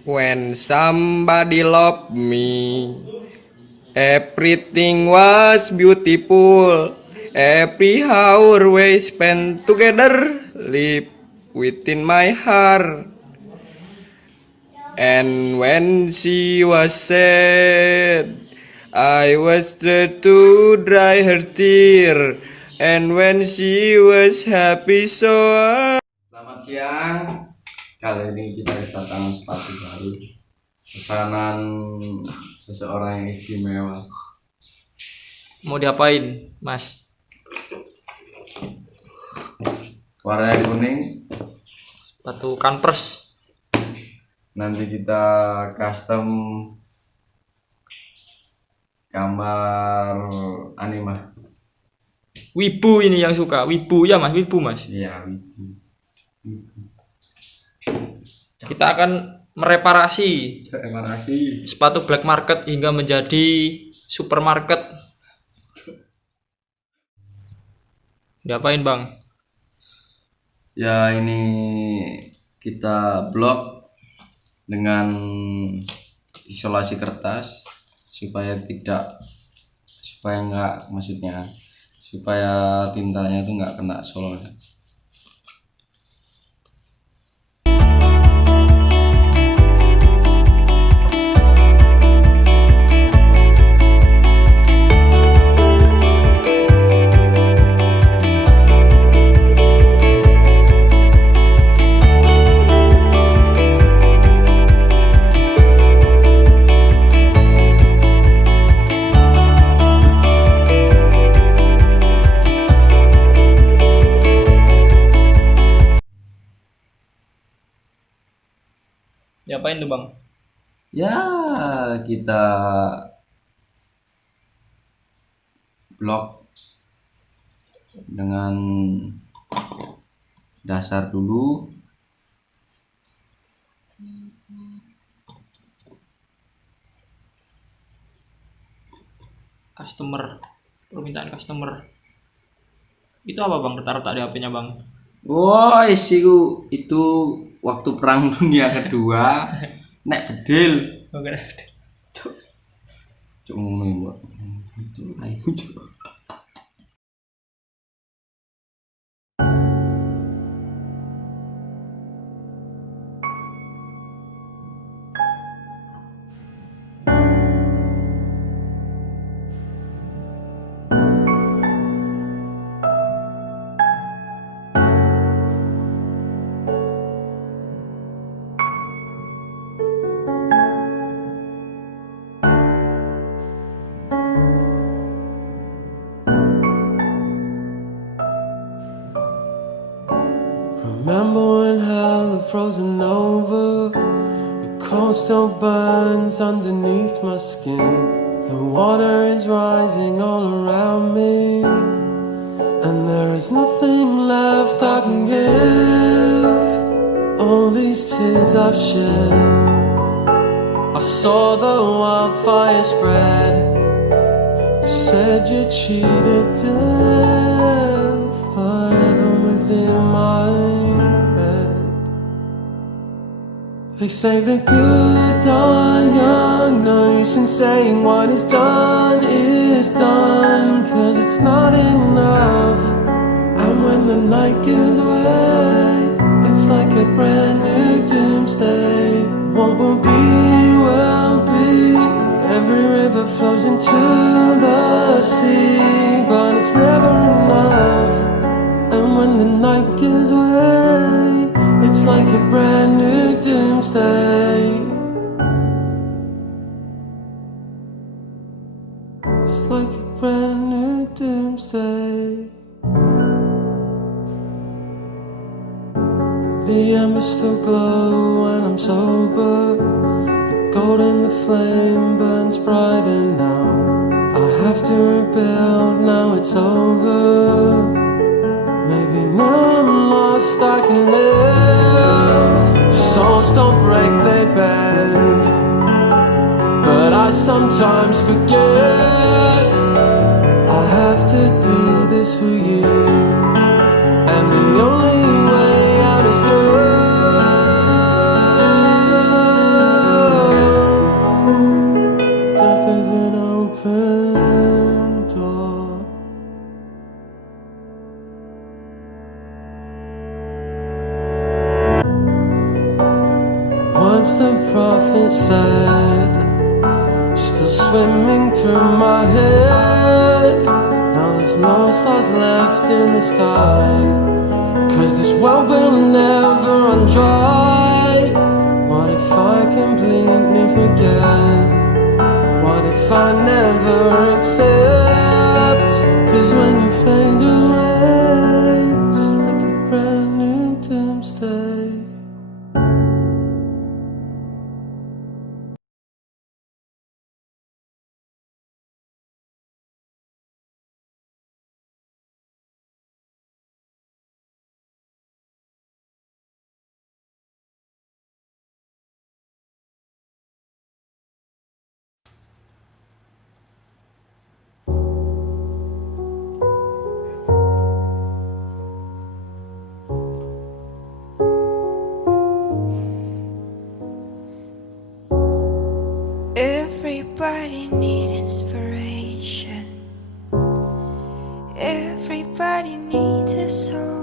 When somebody loved me, everything was beautiful. Every hour we spent together lived within my heart. And when she was sad, I was there to dry her tear. And when she was happy, so Selamat siang. Kali ini kita kedatangan sepatu baru. Pesanan seseorang yang istimewa. Mau diapain, Mas? Warna kuning. Sepatu Converse. Nanti kita custom gambar anime. Wibu ini yang suka. Wibu ya, Mas? Wibu, Mas. Iya, Kita akan mereparasi sepatu black market hingga menjadi supermarket. Diapain, Bang? Ya, ini kita blok dengan isolasi kertas supaya tintanya itu nggak kena sol. Diapain tuh, Bang? Ya, kita blok dengan dasar dulu. Permintaan customer. Itu apa, Bang? Retak-retak di HP-nya, Bang? Wah, itu waktu Perang Dunia Kedua. Nek bedil. Oke. Cuk ngono mbok. Itu ayo cuk. Remember when hell had frozen over, the cold still burns underneath my skin. The water is rising all around me, and there is nothing left I can give. All these tears I've shed, I saw the wildfire spread. You said you cheated death, but heaven was in my head. They say the good die young, no use in saying what is done, 'cause it's not enough. And when the night gives way, it's like a brand new doomsday. What will be, will be. Every river flows into the sea, but it's never enough. And when the night gives way, it's like a brand new doomsday. It's like a brand new doomsday. The embers still glow when I'm sober. The gold in the flame burns brighter now. I have to rebuild, now it's over. Maybe now I'm lost, I can live. Souls don't break, they bend. But I sometimes forget I have to do this for you. And the only way out is through. words the prophet said, still swimming through my head. Now there's no stars left in the sky, 'cause this world will never run dry. What if I completely forget? What if I never accept? 'Cause when you fade away, it's like a brand new doomsday. Everybody need inspiration. Everybody needs a soul.